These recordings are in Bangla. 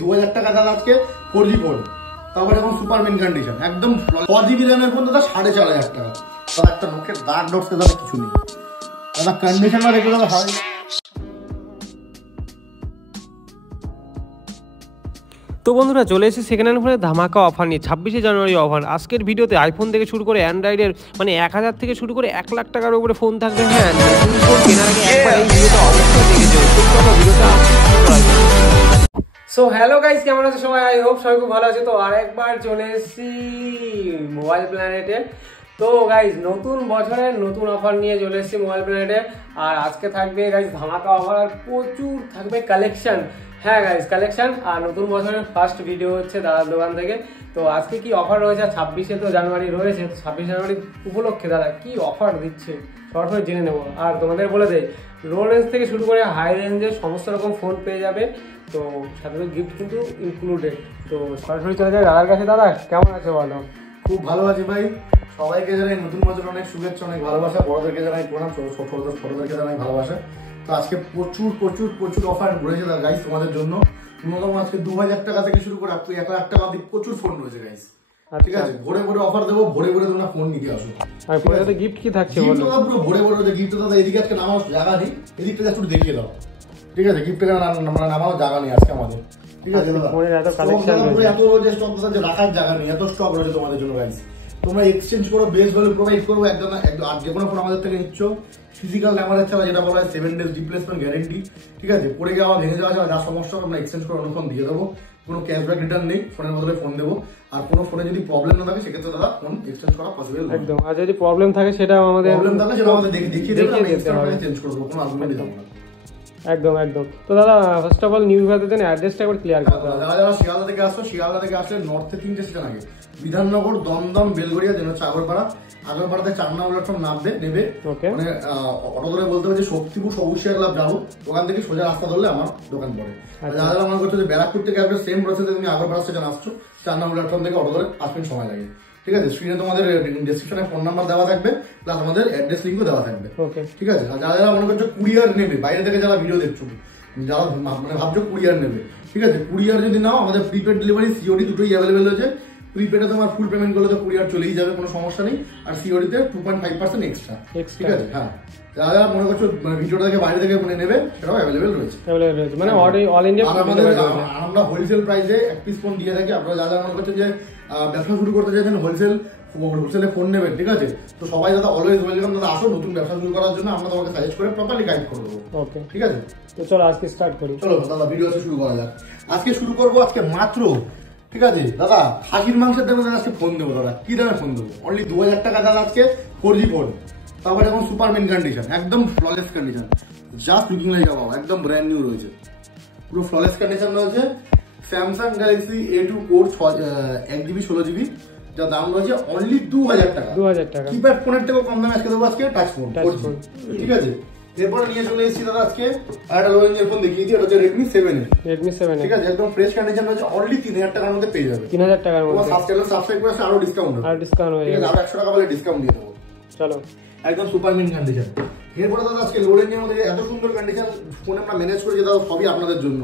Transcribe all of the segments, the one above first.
2000 টাকা দাদা আজকে 4G ফোন, তারপরে এখন সুপারম্যান কন্ডিশন একদম 6GB র্যামের ফোন দাদা 4500 টাকা। দাদা একটা মুখের দাগ ডটসে দাদা কিছু নেই দাদা, কন্ডিশন দেখলে দাদা হয়। তো বন্ধুরা চলে এসেছি সেকেন্ড হ্যান্ড ফোনের ধামাকা অফার নিয়ে। 26শে জানুয়ারি অফার। আজকের ভিডিওতে আইফোন থেকে শুরু করে অ্যান্ড্রয়েডের 1000 থেকে শুরু করে 1 লাখ টাকার উপরে ফোন থাকবে। হ্যাঁ, নতুন ফোন কেনার আগে একবার এই ভিডিওটা অবশ্যই দেখে যাও। ভিডিওটা সো হ্যালো গাইস, কেমন আছে সবাই? আই হোপ সবাই খুব ভালো আছে। তো আরেকবার চলে এসেছি মোবাইল প্ল্যানেটে। তো গাইস নতুন বছরের নতুন অফার নিয়ে চলে এসেছি মোবাইল প্ল্যানেটে। আর আজকে থাকবে গাইস ধামাকা অফার, আর প্রচুর থাকবে কালেকশন। হ্যাঁ গাইস কালেকশন, আর নতুন বছরের ফার্স্ট ভিডিও হচ্ছে দাদার দোকান থেকে। তো আজকে কি অফার রয়েছে, 26শে তো জানুয়ারি রয়েছে, 26 জানুয়ারি উপলক্ষে দাদা কি অফার দিচ্ছে সরাসরি জেনে নেবো। আর তোমাদের বলে দেয় লো রেঞ্জ থেকে শুরু করে হাই রেঞ্জের সমস্ত রকম ফোন পেয়ে যাবে। তো সাথে গিফট কিন্তু ইনক্লুডেড। তো সরাসরি চলে যায় দাদার কাছে। দাদা কেমন আছে বলো? খুব ভালো আছি ভাই। সবাইকে জানাই নতুন বছর অনেক শুভেচ্ছা, অনেক ভালোবাসা। বড়দেরকে জানাই প্রণাম, ছোটদেরকে জানাই ভালোবাসা। তো আজকে প্রচুর প্রচুর প্রচুর অফার রয়েছে গাইস তোমাদের জন্য। ন্যূনতম আজকে 2000 টাকা থেকে শুরু করে আপনি 1 লাখ টাকা অবধি প্রচুর ফোন রয়েছে গাইস। ঠিক আছে, ভরে ভরে অফার দেবো, ভরে ভরে তোমরা ফোন নিতে আসো। আর ফোনে গিফট কি থাকছে বলো? পুরো ভরে ভরে যে গিফট দাদা, এদিকে আজকে নামাও জায়গা নেই, এদিকটা একটু দেখিয়ে দাও। ঠিক আছে, গিফট নামাও জায়গা নেই আজকে আমাদের। ঠিক আছে দাদা, এত যে স্টক দাদা, যে রাখার জায়গা নেই, এত স্টক রয়েছে তোমাদের জন্য গাইস। তোমরা এক্সচেঞ্জ করো, বেস্ট ভ্যালু প্রোভাইড করবো। একদম আর যে কোনো ফোন আমাদের থেকে নিচ্ছ, ফিজিক্যাল ড্যামেজ ছাড়া, যেটা বলা হয় 7 days রিপ্লেসমেন্ট গ্যারেন্টি। ঠিক আছে, পড়ে যাওয়া ভেঙে যাওয়া যা সমস্যা আমরা এক্সচেঞ্জ করে অনুক্ষণ দিয়ে দেবো। কোনো ক্যাশব্যাক রিটার্ন নেই, ফোনের বদলে ফোন দেবো। আর কোনো ফোনে যদি প্রবলেম না থাকে সেক্ষেত্রে দাদা ফোন এক্সচেঞ্জ করা পসিবল একদম। আর যদি প্রবলেম থাকে সেটা আমাদের দেখিয়ে দেবো, আমরা এক্সট্রা চেঞ্জ করে দেবো, কোনো আর্গুমেন্ট দেবো না। একদম একদম। তো দাদা ফার্স্ট অফ অল নিউ ভ্যালিতে অ্যাড্রেসটা একবার ক্লিয়ার করতে হবে। যারা শিয়ালদা থেকে আসো, শিয়ালদা থেকে আসলে নর্থে 3টে স্টেশন আগে, বিধাননগর, দমদম, বেলগড়িয়া, যেন হচ্ছে আগরপাড়া। আগরপাড়াতে 4 নম্বর প্ল্যাটফর্ম নেবে। মানে অটো ধরে বলতে হবে যে শক্তিপুর সবুজশিয়া ক্লাব যাবো, ওখান থেকে সোজা রাস্তা ধরলে আমার দোকান পড়ে। যারা মনে করছো যে ব্যারাকপুর থেকে আসবে, সেম প্রসেসে তুমি আগরপাড়া স্টেশন আসছো, 4 নম্বর প্ল্যাটফর্ম থেকে অটো ধরে 5 মিনিট সময় লাগে। ঠিক আছে, স্ক্রিনে তোমাদের ডেসক্রিপশনে ফোন নাম্বার দেওয়া থাকবে, প্লাস আমাদের অ্যাড্রেস লিঙ্কও দেওয়া থাকবে। ঠিক আছে, আর যারা মনে করছো কুরিয়ার নেবে, বাইরে থেকে যারা ভিডিও দেখছো, যারা মানে ভাবছো কুরিয়ার নেবে, ঠিক আছে, কুরিয়ার যদি নাও, আমাদের প্রিপেড ডেলিভারি সিওডি দুটোই অ্যাভেলেবেল রয়েছে। প্রিপেডে তোমার ফুল পেমেন্ট করলে তো কুরিয়ার চলেই যাবে, কোনো সমস্যা নেই। আর সিওডিতে 2.5% এক্সট্রা। ঠিক আছে, হ্যাঁ, যারা মনে করছো ভিডিওটা থেকে বাইরে থেকে নেবে, সেটাও অ্যাভেলেবেল রয়েছে। মানে অল ইন্ডিয়া আমরা হোলসেল প্রাইসে 1 পিস ফোন দিয়ে থাকি। আপনারা যারা মনে করছেন যে ব্যবসা শুরু করতে চাইছেন, হোলসেলে ফোন নেবেন, ঠিক আছে, তো সবাই দাদা অলওয়েজ ওয়েলকাম। দাদা আসো, নতুন ব্যবসা শুরু করার জন্য আমরা তোমাকে সাজেস্ট করে প্রপারলি গাইড করে দেবো। ওকে, ঠিক আছে, তো চলো আজকে স্টার্ট করি। চলো দাদা ভিডিও শুরু করা যাক। আজকে শুরু করবো আজকে মাত্র, ঠিক আছে দাদা, খাসির মাংসের দামে আজকে ফোন দেবো। দাদা কি দামে ফোন দেবো? অনলি 2000 টাকা দাদা আজকে 4G ফোন, তারপরে এখন সুপারম্যান কন্ডিশন, একদম flawless condition, just looking like আ ওয়াও, একদম ব্র্যান্ড নিউ রয়েছে, পুরো ফ্ললেস কন্ডিশন রয়েছে। Samsung Galaxy A2 core 1GB 16GB, যার দাম রয়েছে অনলি 2000 টাকা। 2000 টাকা কিপ্যাড ফোনের থেকেও কম দামে আজকে দেবো আজকে টাচ ফোন। ঠিক আছে, এরপরে নিয়ে চলে এসেছি দাদা আজকে একটা লো রেঞ্জের ফোন দেখিয়ে দিই। এটা হচ্ছে Redmi 7A। ঠিক আছে, একদম ফ্রেশ কন্ডিশন রয়েছে, অনলি 3000 টাকার মধ্যে পেয়ে যাবে। 3000 টাকার মধ্যে সাবস্ক্রাইব করে আরো ডিসকাউন্ট হবে। ঠিক আছে, আরো 100 টাকা বলে ডিসকাউন্ট দিয়ে দেবো। চলো, একদম সুপারম্যান কন্ডিশন। এরপরে দাদা আজকে লো রেঞ্জের মধ্যে এত সুন্দর কন্ডিশন ফোন আমরা ম্যানেজ করেছি দাদা, সবই আপনাদের জন্য।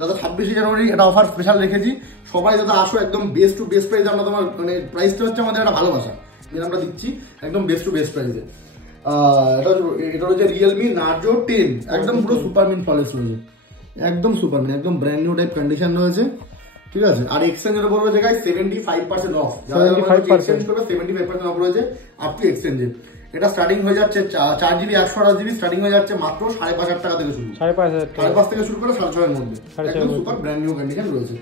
দাদা 26শে জানুয়ারি এটা অফার স্পেশাল রেখেছি। সবাই দাদা আসো, একদম বেস্ট টু বেস্ট প্রাইসে। আমরা তোমার মানে প্রাইসটা হচ্ছে আমাদের একটা ভালোবাসা, যেটা আমরা দিচ্ছি একদম বেস্ট টু বেস্ট প্রাইসে। এটা হচ্ছে রিয়েলমি নার্জো 10, একদম পুরো সুপারমিন ফ্ললেস রয়েছে, একদম সুপারমিন, একদম ব্র্যান্ড নিউ টাইপ কন্ডিশন রয়েছে। ঠিক আছে, আর এক্সচেঞ্জের উপর রয়েছে গাইস 75% অফ। যারা এক্সচেঞ্জ করবে 75% অফ রয়েছে আপ টু এক্সচেঞ্জে। এটা স্টার্টিং হয়ে যাচ্ছে 4GB 128GB, স্টার্টিং হয়ে যাচ্ছে মাত্র 5500 টাকা থেকে শুরু। 5.5 থেকে শুরু করে 6.5 এর মধ্যে, একদম সুপার ব্র্যান্ড নিউ কন্ডিশন রয়েছে।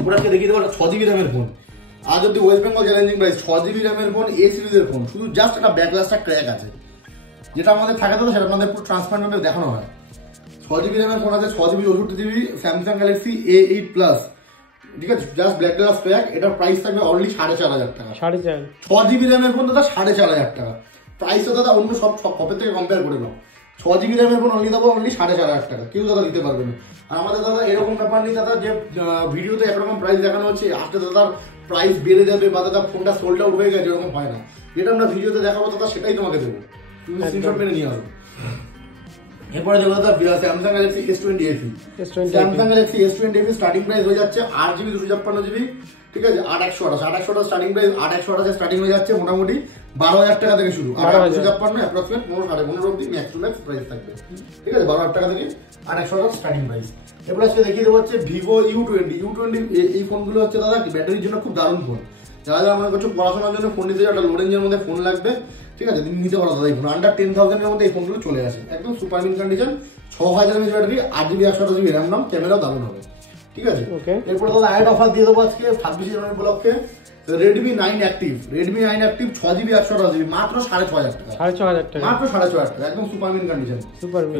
এবার আজকে দেখিয়ে দেবো 6GB র্যামের ফোন। আজ অব্দি West Bengal challenging price 6GB র্যামের ফোন, A সিরিজের ফোন। শুধু জাস্ট একটা ব্যাকগ্লাসটা ক্র্যাক আছে, যেটা আমাদের থাকে তো সেটা আমাদের পুরো ট্রান্সপারেন্ট ভাবে দেখানো হয়। 6GB র্যামের ফোন আছে, 6GB 64GB Samsung Galaxy A8 plus. ঠিক আছে, জাস্ট ব্ল্যাক গ্লাস ক্র্যাক। এটার প্রাইস থাকবে অনলি 4500 টাকা। 6GB র্যামের ফোন দাদা 4500 টাকা। প্রাইসটা দাদা অন্য সব শপের থেকে কম্পেয়ার করে নাও। 6GB র্যামের ফোন অনলি দেবো অনলি 4500 টাকা। কেউ দাদা দিতে পারবে না। আর আমাদের দাদা এরকম ব্যাপার নেই দাদা যে ভিডিওতে একরকম প্রাইস দেখানো হচ্ছে, আসলে দাদার প্রাইস বেড়ে যাবে বা দাদা ফোনটা সোল্ড আউট হয়ে গেছে, এরকম হয় না। যেটা আমরা ভিডিওতে দেখাবো দাদা সেটাই তোমাকে দেবো, তুমি স্ক্রিনশট মেরে নিয়ে আসো। এরপরে দেখো দাদা Samsung Galaxy S20 FE। Samsung Galaxy S20 FE starting price হয়ে যাচ্ছে 8GB 256GB, ঠিক আছে, 8,128 স্টার্টিং প্রাইস, 8,128 স্টার্টিং হয়ে যাচ্ছে মোটামুটি 12,000 টাকা থেকে শুরু। 256 অ্যাপ্রক্সিমেট 15-15 অবধি ম্যাক্স প্রাইস থাকবে, ঠিক আছে, 12,000 টাকা থেকে 8,128 স্টার্টিং প্রাইস। এরপর আজকে দেখিয়ে দেবো হচ্ছে ভিভো U20। এই ফোনগুলো হচ্ছে দাদা ব্যাটারির জন্য খুব দারুণ ফোন। যারা যারা মনে করছো পড়াশোনার জন্য ফোন নিতে একটা লো রেঞ্জের মধ্যে ফোন লাগবে, ঠিক আছে, নিতে পারো দাদা। এই ফোন আন্ডার 10,000 এর মধ্যে এই ফোনগুলো চলে আসে, একদম super mint condition, 6,000 mAh battery, 8GB 128GB RAM নাম, ক্যামেরাও দারুণ হবে, ঠিক আছে। এরপর দাদা অ্যাড অফার দিয়ে দেবো আজকে 26 জানুয়ারি উপলক্ষে। Redmi 9 Active 6GB 128GB মাত্র 6,500 টাকা, মাত্র 6,500 টাকা, একদম super mint condition.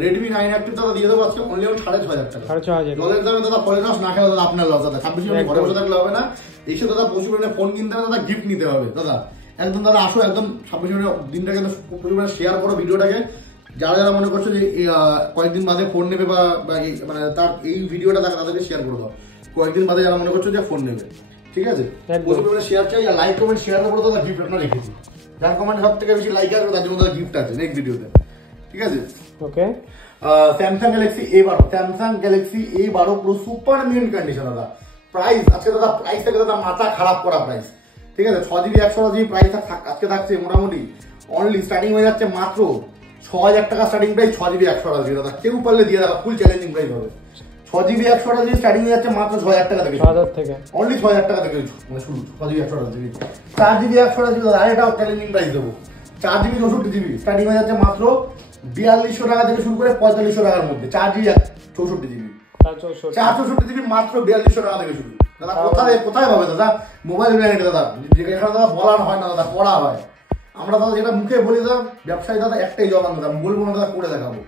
Redmi 9 Active দাদা দিয়ে দেবো আজকে অনলি 6,500 টাকা। ডলারের দামে দাদা ফলের রস না খেলে দাদা আপনার লস দাদা। 26 জানুয়ারি ঘরে বসে থাকলে হবে না, এসে দাদা প্রচুর পরিমাণে ফোন কিনতে হবে দাদা, গিফট নিতে হবে দাদা। একদম দাদা আসো, একদম 26 জানুয়ারি দিনটাকে প্রচুর পরিমাণে শেয়ার করো ভিডিওটাকে। যারা যারা মনে করছো যে কয়েকদিন বাদে ফোন নেবে বা মানে তার এই ভিডিওটা দেখা তাদেরকে শেয়ার করে দাও। কয়েকদিন বাদে যারা মনে করছো যে ফোন নেবে, ঠিক আছে, প্রচুর পরিমাণে শেয়ার চাই, আর লাইক কমেন্ট শেয়ার করবো দাদা, গিফট আপনারা রেখেছি। যার কমেন্ট সব থেকে বেশি লাইক আসবে তার জন্য দাদা গিফট আছে নেক্সট ভিডিওতে, ঠিক আছে। ওকে, স্যামসাং গ্যালাক্সি A12 পুরো সুপার মিন কন্ডিশন দাদা। প্রাইস আজকে দাদা, প্রাইস থেকে দাদা মাথা খারাপ করা প্রাইস, ঠিক আছে। 6GB 128GB প্রাইস আজকে থাকছে মোটামুটি অনলি স্টার্টিং হয়ে যাচ্ছে মাত্র 6,000 টাকা স্টার্টিং প্রাইস, 6GB 128GB দাদা। কেউ পারলে দিয়ে দাদা, ফুল চ্যালেঞ্জিং প্রাইস হবে। 6GB 128GB স্টার্টিং হয়ে যাচ্ছে মাত্র 6,000 টাকা থেকে, অনলি 6,000 টাকা থেকে মানে শুরু 6GB 128GB। 4GB 128GB দাদা আরেকটা চ্যালেঞ্জিং প্রাইস দেবো। 4GB 64GB স্টার্টিং হয়ে যাচ্ছে মাত্র 4,200 টাকা থেকে শুরু করে 4,500 টাকার মধ্যে। 4GB 64GB মাত্র 4,200 টাকা থেকে শুরু দাদা। কোথায় পাবে দাদা মোবাইল ব্র্যান্ডে দাদা, যেখানে দাদা বলার হয় না দাদা, পড়া হয়। আমরা দাদা যেটা মুখে বলি দাদা, ব্যবসায়ী দাদা একটাই জবান দাদা, বলবো না দাদা, করে দেখাবো।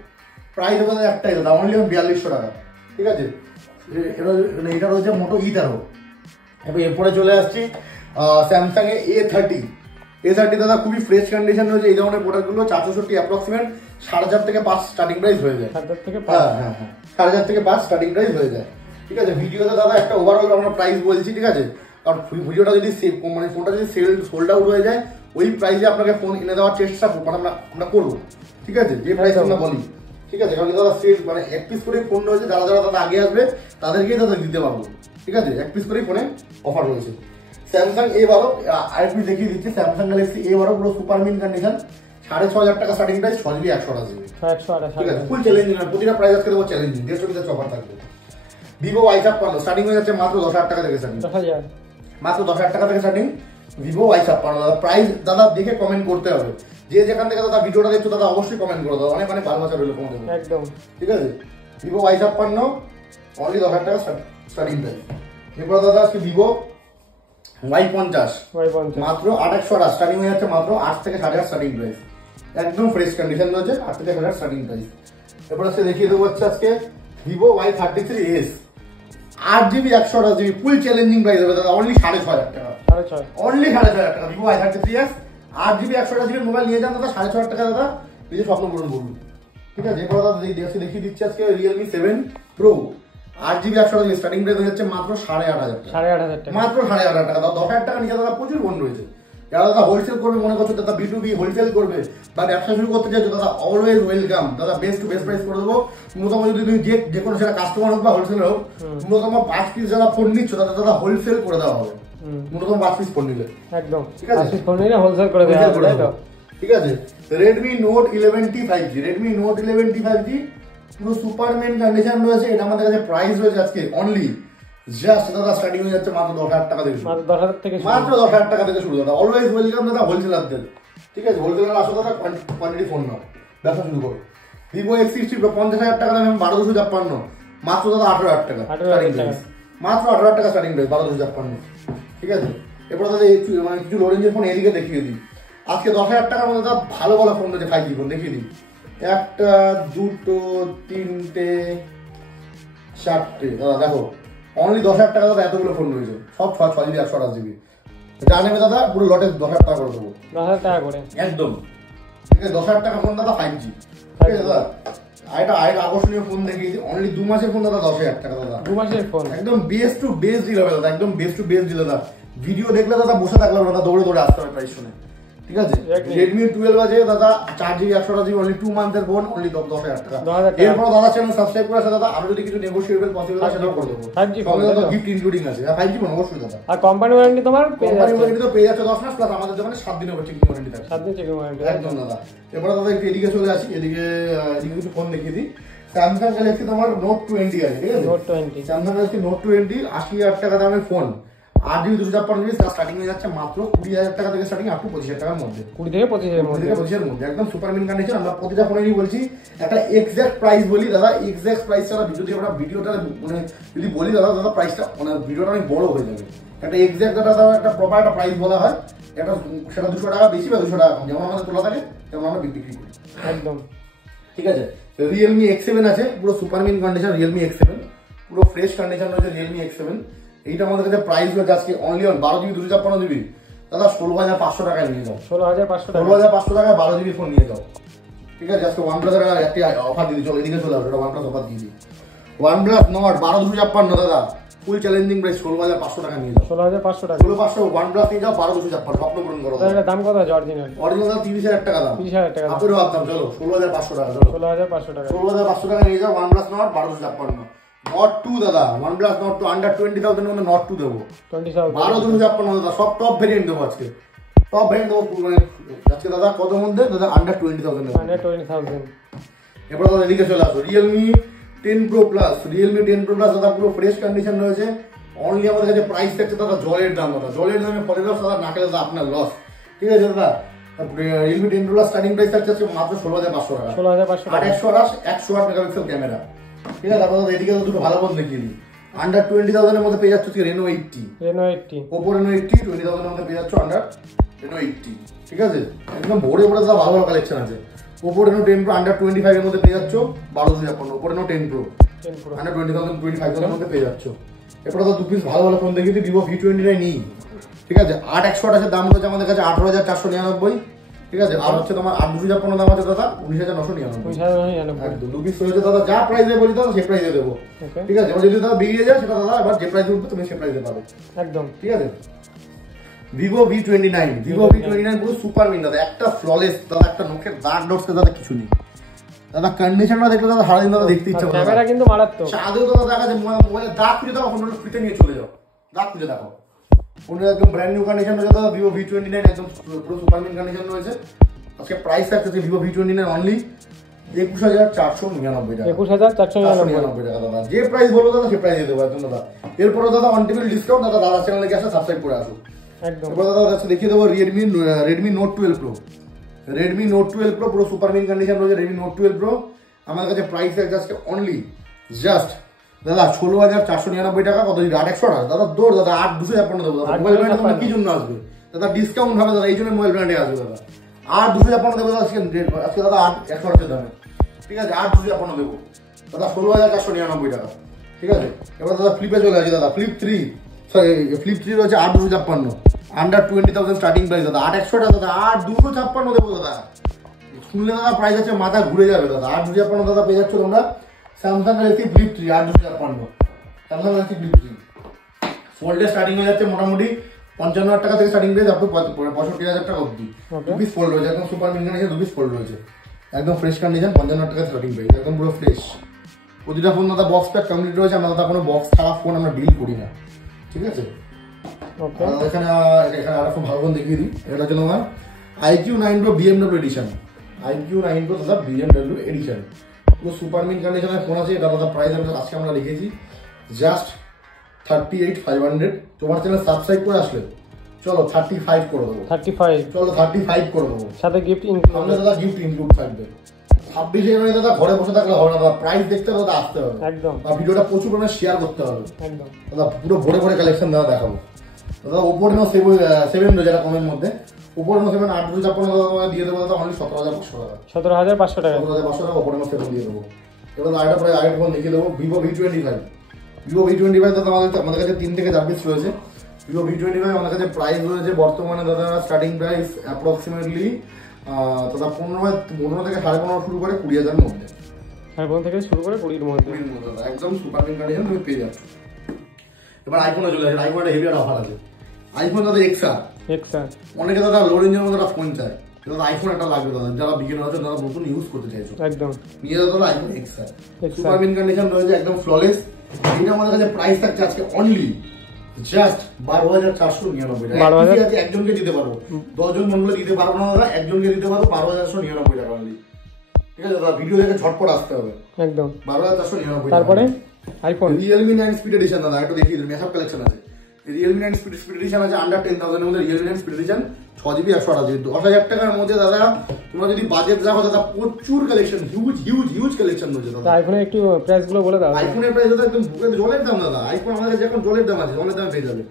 প্রাইস হবে দাদা একটাই দাদা, অনলি 4,200 টাকা, ঠিক আছে। এটা রয়েছে মোটো E13। এরপরে চলে আসছি স্যামসাং এ A30 দাদা, খুবই ফ্রেশ কন্ডিশন রয়েছে। এই ধরনের প্রোডাক্টগুলো 464 অ্যাপ্রক্সিমেট 4,500 থেকে 5 স্টার্টিং প্রাইস হয়ে যায়। হ্যাঁ 4,500 থেকে 5 স্টার্টিং প্রাইস হয়ে যায়, ঠিক আছে। ভিডিওতে দাদা একটা ওভারঅল আমরা প্রাইস বলছি, ঠিক আছে, কারণ ভিডিওটা যদি মানে ফোনটা যদি সোল্ড আউট হয়ে যায়, ওই প্রাইসে আপনাকে ফোন এনে দেওয়ার চেষ্টা আমরা করবো, ঠিক আছে, যে প্রাইস আমরা বলি, ঠিক আছে। কারণ দাদা সেল মানে এক পিস করে ফোন রয়েছে, যারা যারা দাদা আগে আসবে তাদেরকেই দাদা দিতে পারবো, ঠিক আছে, এক পিস করে ফোনে অফার রয়েছে। স্যামসাং A12 আরেকটু দেখিয়ে দিচ্ছি। স্যামসাং গ্যালাক্সি A12 পুরো সুপার মিন কন্ডিশন, 6,500 টাকা স্টার্টিং প্রাইস, 6GB 128GB, ঠিক আছে, ফুল চ্যালেঞ্জিং। প্রতিটা প্রাইস আজকে দেবো চ্যালেঞ্জিং, 150 টাকা অফার থাকবে। ভিভো Y56 স্টার্টিং হয়ে যাচ্ছে মাত্র 10,000 টাকা থেকে স্টার্টিং, মাত্র 10,000 টাকা থেকে স্টার্টিং ভিভো Y56 দাদা। প্রাইস দাদা দেখে কমেন্ট করতে হবে, যে যেখান থেকে দাদা ভিডিওটা দেখছো দাদা অবশ্যই কমেন্ট করো দাদা, অনেক ভালোবাসা রইল তোমাদের একদম, ঠিক আছে। ভিভো Y56 অনলি 10,000 টাকা স্টার্টিং প্রাইস। এরপর দাদা আজকে ভিভো Y50 মাত্র 8,128 স্টার্টিং হয়ে যাচ্ছে মাত্র 8 থেকে 8,500 স্টার্টিং প্রাইস, একদম ফ্রেশ কন্ডিশন রয়েছে, 8 থেকে 8,000 স্টার্টিং প্রাইস। এরপর আজকে দেখিয়ে দেবো হচ্ছে আজকে ভিভো Y33s 8GB 128GB ফুল চ্যালেঞ্জিং প্রাইস হবে দাদা, অনলি 6,500 টাকা, অনলি 6,500 টাকা। Vivo Y33s 8GB 128GB mobile নিয়ে যান দাদা, 6,500 টাকা দাদা, নিজের স্বপ্ন পূরণ করুন, ঠিক আছে। এরপর দাদা দেখিয়ে দিচ্ছি আজকে Realme 7 Pro 8GB 128GB starting price হয়ে যাচ্ছে মাত্র 8,500 টাকা, মাত্র 8,500 টাকা। 10,000 টাকা নিচে দাদা প্রচুর ফোন রয়েছে। যারা দাদা হোলসেল করবে মনে করছো দাদা, B2B হোলসেল করবে বা ব্যবসা শুরু করতে চাইছো দাদা, অলওয়েজ ওয়েলকাম দাদা, বেস্ট টু বেস্ট প্রাইস করে দেবো। ন্যূনতম যদি তুমি যে কোনো সেটা কাস্টমার হোক বা হোলসেল হোক, ন্যূনতম 5 পিস যারা ফোন নিচ্ছ দাদা হোলসেল করে দেওয়া হবে, ন্যূনতম 5 পিস ফোন নিলে, একদম, ঠিক আছে, ফোন নিলে হোলসেল করে দেওয়া হবে, ঠিক আছে। Redmi Note 11T 5G পুরো সুপার মেন কন্ডিশন রয়েছে। এটা আমাদের কাছে প্রাইস রয়েছে আজকে অনলি জাস্ট দাদা স্টার্টিং হয়ে যাচ্ছে মাত্র 10,000 টাকা থেকে, মাত্র 10,000 টাকা থেকে শুরু দাদা। অলওয়েজ ওয়েলকাম দাদা হোলসেলারদের, ঠিক আছে, হোলসেলার আসো দাদা, কোয়ান্টিটি ফোন নাও, ব্যবসা শুরু করো। ভিভো X60 50,000 টাকা দাম, 12,256 মাত্র দাদা 18,000 টাকা স্টার্টিং প্রাইস, মাত্র 18,000 টাকা স্টার্টিং প্রাইস, 12,256, ঠিক আছে। এরপর দাদা মানে কিছু লো রেঞ্জের ফোন এদিকে দেখিয়ে দিই। আজকে 10,000 টাকার মধ্যে দাদা ভালো ভালো ফোন রয়েছে, 5G ফোন দেখিয়ে দিই। 1 2 3 4 দাদা দেখো, অনলি 10,000 টাকা দাদা এতগুলো ফোন রয়েছে, সব 6GB 128GB। যা নেবে দাদা পুরো লটে 10,000 টাকা করে দেবো, 10,000 টাকা করে একদম, ঠিক আছে। 10,000 টাকা ফোন দাদা 5G, ঠিক আছে দাদা। আরেকটা আকর্ষণীয় ফোন দেখিয়ে দিই, অনলি 2 মাসের ফোন দাদা 10,000 টাকা দাদা, 2 মাসের ফোন একদম বেস্ট টু বেস্ট ডিল হবে দাদা, একদম বেস্ট টু বেস্ট ডিল দাদা। ভিডিও দেখলে দাদা বসে থাকলে দাদা, দৌড়ে আসতে হবে প্রাইস শুনে, ঠিক আছে। Redmi 12 আছে দাদা, 4GB 128GB only 2 মান্থের phone, only 10,000 টাকা। এরপর দাদা চ্যানেল সাবস্ক্রাইব করে আছে দাদা, আরো যদি কিছু নেগোশিয়েবল পসিবল আছে সেটাও করে দেবো। 5G ফোন দাদা গিফট ইনক্লুডিং আছে, 5G ফোন অবশ্যই দাদা। আর কোম্পানি ওয়ারেন্টি তোমার কোম্পানি ওয়ারেন্টি তো পেয়ে যাচ্ছে 10 মাস, প্লাস আমাদের দোকানে 7 দিনের চেকিং ওয়ারেন্টি থাকে। 7 দিন চেকিং ওয়ারেন্টি একদম দাদা। এরপর দাদা একটু এদিকে চলে আসি, এদিকে কিছু ফোন দেখিয়ে দিই। স্যামসাং গ্যালাক্সি তোমার নোট 20 আছে, ঠিক আছে। নোট 20 স্যামসাং গ্যালাক্সি নোট 20 80,000 টাকা দামের ফোন, 8GB 256GB, তার স্টার্টিং হয়ে যাচ্ছে মাত্র 20,000 টাকা থেকে স্টার্টিং আপ টু 25,000 টাকার মধ্যে। 20 থেকে 25,000 মধ্যে একদম সুপার মিন কন্ডিশন। আমরা প্রতিটা ফোনেরই বলছি একটা এক্সাক্ট প্রাইস বলি দাদা, এক্সাক্ট প্রাইস ছাড়া যদি আমরা ভিডিওটা মানে যদি বলি দাদা প্রাইসটা মানে ভিডিওটা অনেক বড় হয়ে যাবে। একটা এক্সাক্ট দাদা একটা প্রপার একটা প্রাইস বলা হয়, এটা সেটা 200 টাকা বেশি বা 200 টাকা কম, যেমন আমাদের তোলা থাকে তেমন আমরা বিক্রি করি। একদম ঠিক আছে। Realme X7 আছে, পুরো super mint condition Realme X7, পুরো ফ্রেশ কন্ডিশন রয়েছে Realme X7। এইটা আমাদের কাছে প্রাইস রয়েছে আজকে অনলি 12GB 256GB দাদা 16,500 টাকায় নিয়ে যাও। 16,500 টাকায় 12GB ফোন নিয়ে যাও। ঠিক আছে। আজকে OnePlus এর একটা অফার দিয়ে দিই, চলো এদিকে চলে আসো, এটা OnePlus অফার দিয়ে দিই। OnePlus Nord 12,256 দাদা, ফুল চ্যালেঞ্জিং প্রাইস 16,500 টাকা নিয়ে যাও। 16,500 টাকা 16,500 OnePlus নিয়ে যাও 12,256, স্বপ্ন পূরণ করো। তাহলে দাম কত আছে অরিজিনাল? অরিজিনাল 30,000 টাকা দাম। 30,000 টাকা আপনারও দাম, চলো 16,500 টাকা, চলো 16,500 টাকা 16,500 টাকা নিয়ে যাও OnePlus Nord 12,256। Nord 2 দাদা, OnePlus Nord 2 আন্ডার 20,000 এর মধ্যে Nord 2 দেবো, 12,256 দাদা। সব টপ ভেরিয়েন্ট দেবো আজকে, টপ ভেরিয়েন্ট দেবো মানে আজকে দাদা কত মধ্যে দাদা আন্ডার 20,000। এরপর দাদা এদিকে চলে আসো, Realme 10 Pro Plus, Realme 10 Pro Plus দাদা পুরো ফ্রেশ কন্ডিশন রয়েছে। অনলি আমাদের কাছে প্রাইস থাকছে দাদা জলের দাম, দাদা জলের দামে পরে লস দাদা, না খেলে দাদা আপনার লস। ঠিক আছে দাদা। Realme 10 Pro Plus starting price থাকছে মাত্র 16,500 টাকা। 16,500 টাকা 108 মেগাপিক্সেল ক্যামেরা। ঠিক আছে। তারপর এদিকে দুটো ভালো ফোন দেখিয়ে দিই। আন্ডার 20,000 এর মধ্যে পেয়ে যাচ্ছে Reno 80, Oppo Reno 80 20,000 এর মধ্যে পেয়ে যাচ্ছে আন্ডার Reno 80। ঠিক আছে। একদম ভরে ভরে দাদা ভালো ভালো কালেকশন আছে। Oppo Reno 10 Pro আন্ডার 25 এর মধ্যে পেয়ে যাচ্ছ 12,256। Oppo Reno 10 Pro আন্ডার 20,000 25,000 এর মধ্যে পেয়ে যাচ্ছ। এরপর তো দু পিস ভালো ভালো ফোন দেখিয়ে দিই, Vivo V29 ই। ঠিক আছে। 8,128 দাম রয়েছে আমাদের কাছে 18,499। ঠিক আছে। আর হচ্ছে তোমার 8,256 দাম আছে দাদা 19,999। একদম দু পিস রয়েছে দাদা, যা প্রাইসে বলি দাদা সে প্রাইসে দেবো। ঠিক আছে। যদি দাদা বেরিয়ে যায় সেটা দাদা এবার যে প্রাইসে উঠবে তুমি সে প্রাইসে পাবে একদম। ঠিক আছে। Vivo V29 পুরো সুপার মিন দাদা, একটা ফ্ললেস দাদা, একটা নখের দাগ ডটস দাদা কিছু নেই দাদা। কন্ডিশনটা দেখলে দাদা সারাদিন দাদা দেখতে ইচ্ছা করে। ক্যামেরা কিন্তু মারাত্মক। আদৌ দাদা দেখা যায় মোবাইলে দাগ খুঁজে দাও, ফোনটা ফ্রিতে নিয়ে চলে যাও, দাগ খুঁজে দেখো। ফোনটা একদম ব্র্যান্ড নিউ কন্ডিশন রয়েছে দাদা। Vivo V29 একদম পুরো সুপার মিন কন্ডিশন রয়েছে। আজকে প্রাইস থাকছে Vivo V29 অনলি 21,499 টাকা। 21,499 টাকা দাদা। যে প্রাইস বলবো দাদা সে প্রাইসে দেবো একদম দাদা। এরপরে দাদা অন টেবিল ডিসকাউন্ট দাদা, দাদা চ্যানেলে গিয়ে সাবস্ক্রাইব করে আসো একদম। এরপর দাদা আজকে দেখিয়ে দেবো Redmi Note 12 Pro। Redmi Note 12 Pro পুরো সুপার মিন কন্ডিশন রয়েছে। Redmi Note 12 Pro আমার কাছে প্রাইস আছে অনলি জাস্ট দাদা 16,499 টাকা। কত 8,100 টাকা দাদা, দৌড় দাদা 8,256 দেবো দাদা। মোবাইল ব্র্যান্ড তোমার কি জন্য আসবে দাদা? ডিসকাউন্ট হবে দাদা, এই জন্য মোবাইল ব্র্যান্ডে আসবে দাদা। 8,256 দেবো দাদা আজকে দাদা 8,100 দামে। ঠিক আছে। 8,256 দেবো দাদা 16,499 টাকা। ঠিক আছে। এবার দাদা ফ্লিপে চলে আসি দাদা। Flip 3 রয়েছে 8,256 আন্ডার 20,000 স্টার্টিং প্রাইস দাদা। 8,100 টাকা দাদা, 8,256 দেবো দাদা। শুনলে দাদা প্রাইস আছে মাথা ঘুরে যাবে দাদা। 8,256 দাদা পেয়ে যাচ্ছ তোমরা Samsung Galaxy Flip 3 8,256। Samsung Galaxy Flip 3 ফোল্ডে স্টার্টিং হয়ে যাচ্ছে মোটামুটি 55,000 টাকা থেকে স্টার্টিং প্রাইস আপ টু 65,000 টাকা অবধি। দু পিস ফোল্ড রয়েছে, একদম সুপার মিন কন্ডিশন, দু পিস ফোল্ড রয়েছে একদম ফ্রেশ কন্ডিশন। 55,000 টাকা স্টার্টিং প্রাইস, একদম পুরো ফ্রেশ। প্রতিটা ফোন দাদা বক্স প্যাক কমপ্লিট রয়েছে। আমরা দাদা কোনো বক্স ছাড়া ফোন আমরা ডিল করি না। ঠিক আছে। এখানে আরো খুব ভালো ফোন দেখিয়ে দিই। এটা হচ্ছে তোমার iQOO 9 Pro BMW edition. iQOO 9 Pro দাদা BMW এডিশন পুরো সুপার মিন কন্ডিশনের ফোন আছে। এটা দাদা প্রাইস আজকে আমরা লিখেছি জাস্ট 38,500। তোমার চ্যানেল সাবস্ক্রাইব করে আসলে চলো 35 করে দেবো। 35 চলো 35 করে দেবো, সাথে গিফট ইনক্লুড। দাদা গিফট ইনক্লুড থাকবে। 26 জানুয়ারি দাদা ঘরে বসে থাকলে হবে না দাদা, প্রাইস দেখতে হবে দাদা, আসতে হবে একদম। আর ভিডিওটা প্রচুর পরিমাণে শেয়ার করতে হবে একদম দাদা। পুরো ভরে ভরে কালেকশন দাদা দেখাবো দাদা। Oppo Reno 7 যেটা কমের মধ্যে Oppo Reno 7 8,256 দিয়ে দেবো দাদা অনলি 17,500 টাকা। 17,500 টাকা 17,500 টাকা Oppo Reno 7 দিয়ে দেবো। এবার আরেকটা প্রায় আরেকটা ফোন দেখিয়ে দেবো Vivo V25। Vivo V25 দাদা আমাদের কাছে 3 থেকে 4 পিস রয়েছে। Vivo V25 আমাদের কাছে প্রাইস রয়েছে বর্তমানে দাদা স্টার্টিং প্রাইস অ্যাপ্রক্সিমেটলি দাদা 15 থেকে 15.5 শুরু করে 20,000 মধ্যে। 15 থেকে শুরু করে 20 এর মধ্যে একদম সুপার মিন কন্ডিশন তুমি পেয়ে যাচ্ছ। এবার আইফোনে চলে আসে। আইফোনে হেভি একটা অফার আছে। আইফোন দাদা XR এক্সআর অনেকে দাদা লো রেঞ্জের মধ্যে একটা ফোন চায়, দাদা আইফোন একটা লাগবে দাদা, যারা বিগিনার আছে যারা নতুন ইউজ করতে চাইছো একদম নিয়ে দাদা iPhone XR super mint condition রয়েছে, একদম ফ্ললেস। এটা আমাদের কাছে প্রাইস থাকছে আজকে অনলি জাস্ট 12,499 টাকা। আছে একজনকে দিতে পারবো, 10 জন মন্ডলে দিতে পারবো না দাদা, একজনকে দিতে পারবো 12,199 টাকা অনলি। ঠিক আছে দাদা, ভিডিও দেখে ঝটপট আসতে হবে একদম 12,499। তারপরে আইফোন Realme 9 স্পিড এডিশন দাদা একটু দেখিয়ে দিন, মেকআপ কালেকশন আছে। Realme 9 স্পিড এডিশন আছে আন্ডার 10,000 এর মধ্যে। Realme 9 speed addition 6GB 128GB 10,000 টাকার মধ্যে দাদা। তোমরা যদি বাজেট রাখো দাদা প্রচুর কালেকশন, হিউজ কালেকশন রয়েছে দাদা। আইফোনের একটু প্রাইস গুলো বলে দাও। আইফোনের প্রাইস দাদা একদম বুকের জলের দাম দাদা। আইফোন আমাদের কাছে এখন জলের দাম আছে, জলের দামে পেয়ে যাবে।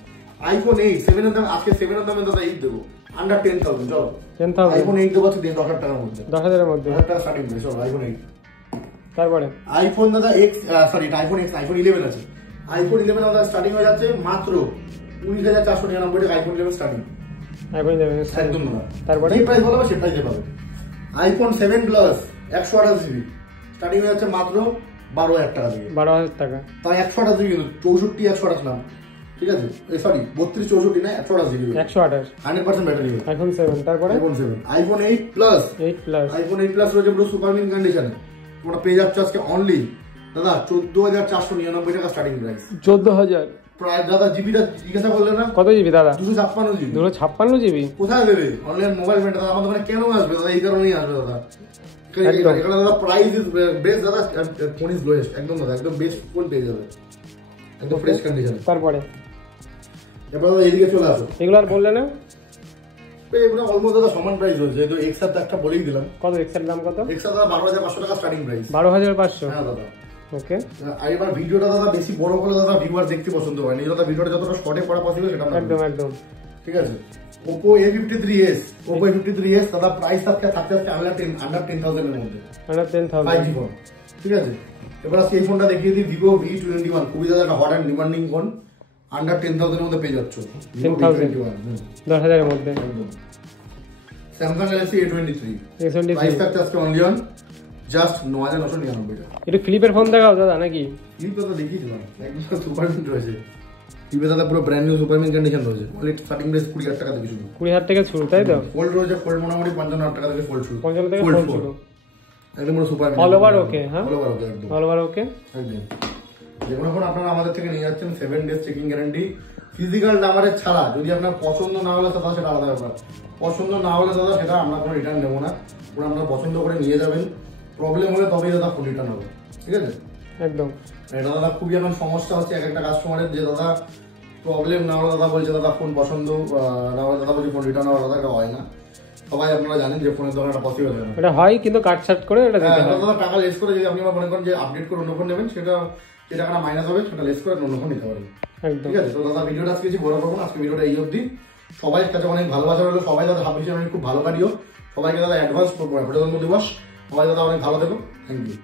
আইফোন 8 7 এর দাম আজকে 7 এর দামে দাদা 8 দেবো আন্ডার 10,000। চলো 10,000 আইফোন 8 দেবো 10,000 টাকার মধ্যে, 10,000 এর মধ্যে 1000 টাকা স্টার্টিং প্রাইস। চলো আইফোন 8। তারপরে আইফোন দাদা আইফোন 11 আছে। আইফোন 11 দাদা স্টার্টিং হয়ে যাচ্ছে মাত্র 19,499 টাকা। আইফোন 11 স্টার্টিং, আইফোন 11 একদম দাদা। তারপরে এই প্রাইস বলবো সেই প্রাইসে পাবে। আইফোন 7 প্লাস 128GB স্টার্টিং হয়ে যাচ্ছে মাত্র 12,000 টাকা থেকে। 12,000 টাকা তাই 128GB কিন্তু 64 128 নাম, ঠিক আছে? সরি 32 64 না 128GB 128 100% ব্যাটারি। আইফোন 7 তারপরে iPhone 7 iPhone 8 plus iPhone 8 plus রয়েছে পুরো সুপার মিন কন্ডিশনে। তোমরা পেয়ে যাচ্ছ আজকে অনলি দাদা 14,499 টাকা স্টার্টিং প্রাইস। 14,000 প্রায় দাদা জিবিটা জিজ্ঞাসা করলে না কত জিবি দাদা? 256GB 256GB কোথায় দেবে? অনলাইন মোবাইল ব্র্যান্ড দাদা আমাদের কেন আসবে দাদা? এই কারণেই আসবে দাদা। এখানে দাদা প্রাইস ইজ বেস্ট দাদা, ফোন ইজ লোয়েস্ট একদম দাদা, একদম বেস্ট ফোন পেয়ে যাবে একদম ফ্রেশ কন্ডিশনে। তারপরে এবার দাদা এদিকে চলে আসো। এগুলো আর বললে না? এগুলো অলমোস্ট দাদা সমান প্রাইস হয়েছে। তো এক্সআর তো একটা বলেই দিলাম। কত এক্সআর দাম কত? এক্সআর দাদা 12,500 টাকা স্টার্টিং প্রাইস। 12,500 হ্যাঁ দাদা। ওকে আর এবার ভিডিওটা দাদা বেশি বড় করে দাদা ভিউয়ার দেখতে পছন্দ হয় না, দাদা ভিডিওটা যতটা শর্টে পড়া পসিবল সেটা একদম ঠিক আছে। Oppo A53s দাদা প্রাইস থাকছে আন্ডার 10,000 এর মধ্যে, আন্ডার 10,000 5G ফোন, ঠিক আছে। এবার সেই ফোনটা দেখিয়ে দিই, Vivo V21 খুবই দাদা একটা hot and demanding phone, under 10,000 এর মধ্যে পেয়ে যাচ্ছ। 10,000 10,000 এর মধ্যে। Samsung Galaxy A23 প্রাইস থাকছে আজকে অনলি অন জাস্ট 9,999 টাকা। এটা ফ্লিপের ফোন দেখাও দাদা নাকি? ফ্লিপ দাদা দেখিয়েছিলাম, একদম সুপার মিন রয়েছে। ফ্লিপে দাদা পুরো brand new super mint condition রয়েছে। কোয়ালিটি স্টার্টিং প্রাইস 20,000 টাকা থেকে শুরু। 20,000 থেকে শুরু, তাই তো? ফোল্ড রয়েছে, ফোল্ড মোটামুটি 55,000 টাকা থেকে ফোল্ড শুরু। 55 থেকে ফোল্ড শুরু একদম পুরো super mint all over okay. হ্যাঁ অল ওভার ওকে একদম অল ওভার ওকে একদম। যেকোনো ফোন আপনারা আমাদের থেকে নিয়ে যাচ্ছেন 7 ডেজ চেকিং গ্যারান্টি। ফিজিক্যাল নাম্বারে ছাড়া যদি আপনার পছন্দ না হলে দাদা সেটা আলাদা ব্যাপার, পছন্দ না হলে দাদা সেটা আমরা কোনো রিটার্ন নেবো না। পুরো আপনারা পছন্দ করে নিয়ে যাবেন, প্রবলেম হলে তবেই দাদা ফোন রিটার্ন হবে, ঠিক আছে? একদম। এটা দাদা খুবই এখন সমস্যা হচ্ছে এক একটা কাস্টমারের, যে দাদা প্রবলেম না হলে দাদা বলছে দাদা ফোন পছন্দ না হলে দাদা বলছে ফোন রিটার্ন হওয়ার দাদা, এটা হয় না। সবাই আপনারা জানেন যে ফোনের দোকানটা পসিবল হয় না। এটা হয় কিন্তু কাট ছাট করে এটা দিতে হয়। দাদা টাকা লেস করে যদি আপনি মনে করেন যে আপডেট করে অন্য ফোন নেবেন, সেটা যে টাকাটা মাইনাস হবে সেটা লেস করে অন্য ফোন নিতে পারেন, ঠিক আছে? তো দাদা ভিডিওটা আজকে কিছু বড় করবো না, আজকে ভিডিওটা এই অবধি। সবাই কাছে অনেক ভালোবাসা রইলো, সবাই দাদা হাফ খুব ভালো গাড়িও। সবাইকে দাদা অ্যাডভান্স প্রজাতন্ত্র দিবস, সবাই দাদা অনেক ভালো থেকো, থ্যাংক ইউ।